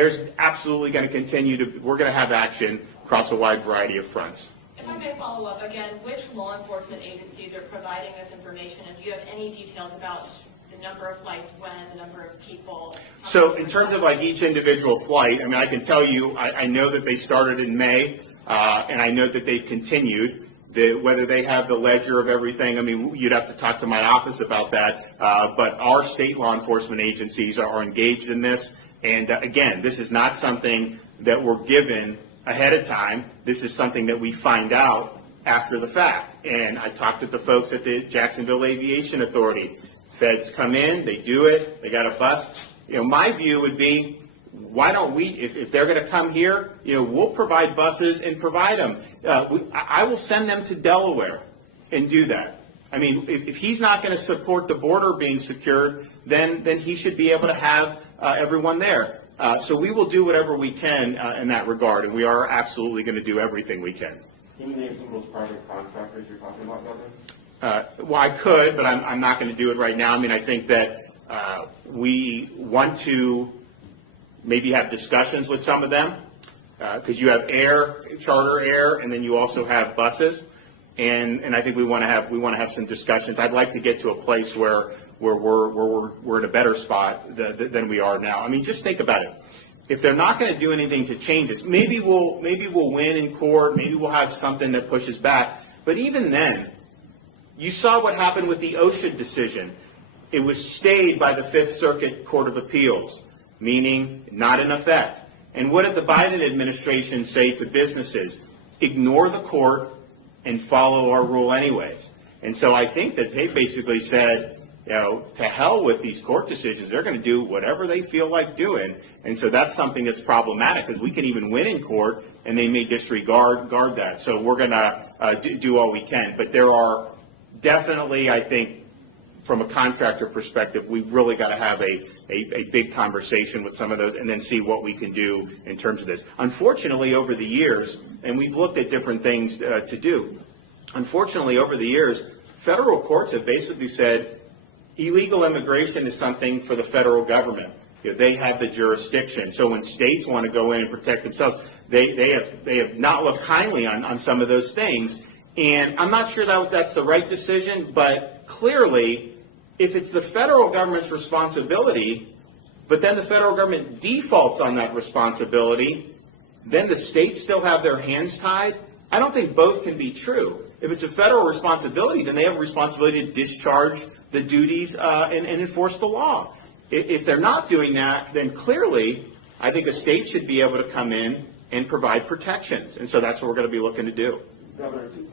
There's absolutely going to continue to, we're going to have action across a wide variety of fronts. If I may follow up again, which law enforcement agencies are providing this information, and do you have any details about the number of flights, when, the number of people? So in terms of like each individual flight, I mean, I can tell you, I know that they started in May, and I know that they've continued. Whether they have the ledger of everything, I mean, you'd have to talk to my office about that. But our state law enforcement agencies are engaged in this. And again, this is not something that we're given ahead of time. This is something that we find out after the fact. And I talked with the folks at the Jacksonville Aviation Authority. Feds come in, they do it, they got a bus. You know, my view would be, why don't we, if they're going to come here, you know, we'll provide buses and provide them. I will send them to Delaware and do that. I mean, if he's not going to support the border being secured, then he should be able to have everyone there. So we will do whatever we can in that regard, and we are absolutely going to do everything we can. Can you name some of those private contractors you're talking about, Governor? Well, I could, but I'm not going to do it right now. I mean, I think that we want to maybe have discussions with some of them, because you have air, charter air, and then you also have buses, and I think we want to have some discussions. I'd like to get to a place where we're in a better spot than we are now. I mean, just think about it. If they're not going to do anything to change this, maybe we'll win in court, maybe we'll have something that pushes back. But even then, you saw what happened with the OSHA decision. It was stayed by the Fifth Circuit Court of Appeals, meaning not in effect. And what did the Biden administration say to businesses? Ignore the court and follow our rule anyways. And so I think that they basically said, you know, to hell with these court decisions. They're going to do whatever they feel like doing. And so that's something that's problematic, because we can even win in court and they may disregard that. So we're going to do all we can. But there are definitely, I think, from a contractor perspective, we've really got to have a big conversation with some of those and then see what we can do in terms of this. Unfortunately, over the years, and we've looked at different things to do, unfortunately, over the years, federal courts have basically said illegal immigration is something for the federal government. You know, they have the jurisdiction. So when states want to go in and protect themselves, they have not looked kindly on some of those things. And I'm not sure that that's the right decision, but clearly, if it's the federal government's responsibility, but then the federal government defaults on that responsibility, then the states still have their hands tied. I don't think both can be true. If it's a federal responsibility, then they have a responsibility to discharge the duties and enforce the law. If they're not doing that, then clearly, I think a state should be able to come in and provide protections. And so that's what we're going to be looking to do. Governor, two-part